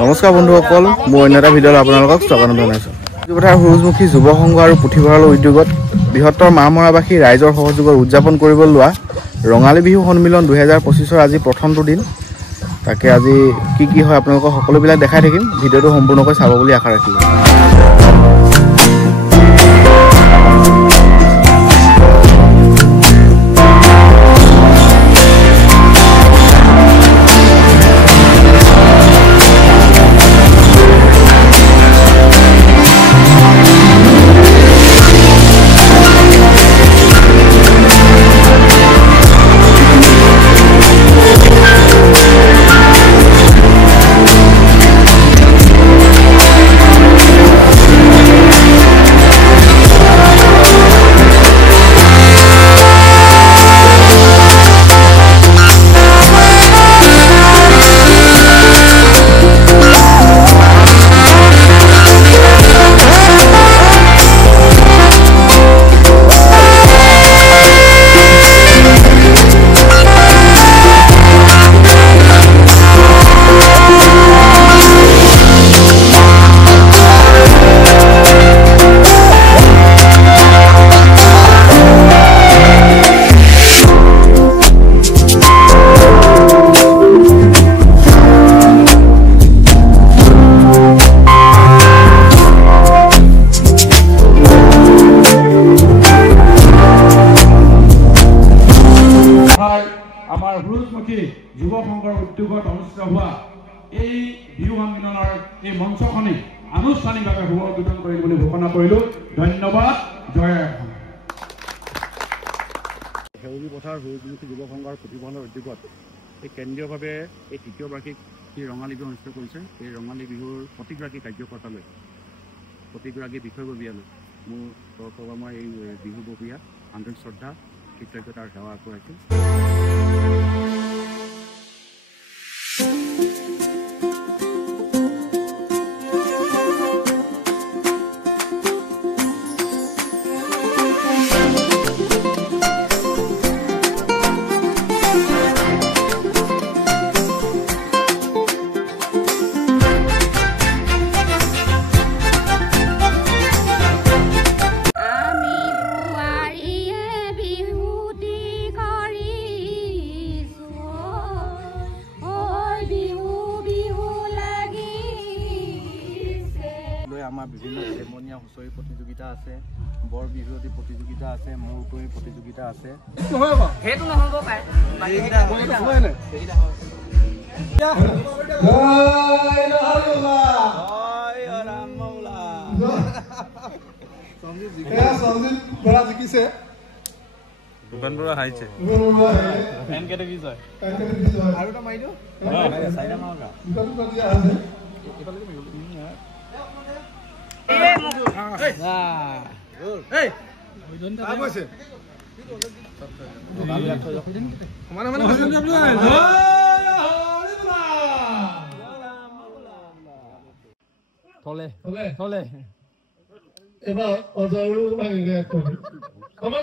নমস্কাৰ বন্ধুসকল, মই অন্য এটা ভিডিঅ'ত আপোনালোকক স্বাগতম জনাইছোঁ। পথাৰ সূৰুযমুখী যুৱ সংঘ আৰু পুথিভঁৰালৰ উদ্যোগত বৃহত্তৰ মাহমৰাবাসী ৰাইজৰ সহযোগত উদযাপন কৰিব লোৱা ৰঙালী বিহু সন্মিলন 2025 আজি প্ৰথমটো দিন। তাকে আজি কি হয় আপোনালোকক সকলোবিলাক দেখাই থাকিম। ভিডিঅ'টো সম্পূৰ্ণকৈ চাব বুলি আশা ৰাখিলোঁ। আমাৰ সূৰুযমুখী যুৱ সংঘৰ উদ্যোগত অনুষ্ঠিত হোৱা এই বিহু সন্মিলনৰ এই মঞ্চখনি আনুষ্ঠানিকভাৱে শুভ উদ্বোধন কৰিম বুলি ঘোষণা কৰিলোঁ। ধন্যবাদ। জয় অসম। সেউলী পথাৰ সূৰুযমুখী যুৱ সংঘৰ পুথিভঁৰালৰ উদ্যোগত এই কেন্দ্ৰীয়ভাৱে এই তৃতীয় বাৰ্ষিক যি ৰঙালী বিহু অনুষ্ঠিত কৰিছে, এই ৰঙালী বিহুৰ প্ৰতিগৰাকী কাৰ্যকৰ্তালৈ, প্ৰতিগৰাকী বিষয়ববীয়ালৈ মোৰ তৰফৰ পৰা মই এই বিহুববীয়া আন্তৰিক শ্ৰদ্ধা, কৃতজ্ঞতাৰ সেৱা আগবঢ়াইছোঁ। আমাৰ বিভিন্ন চেমনীয়া হুঁচৰি প্ৰতিযোগিতা আছে, বৰ বিহুৱতী প্ৰতিযোগিতা আছে, মূৰকৰি প্ৰতিযোগিতা আছে। সেইটো নহ'ব পাৰে। ভূপেন বৰা হাৰিছে। এবাৰ অজয় ভাঙে আমাৰ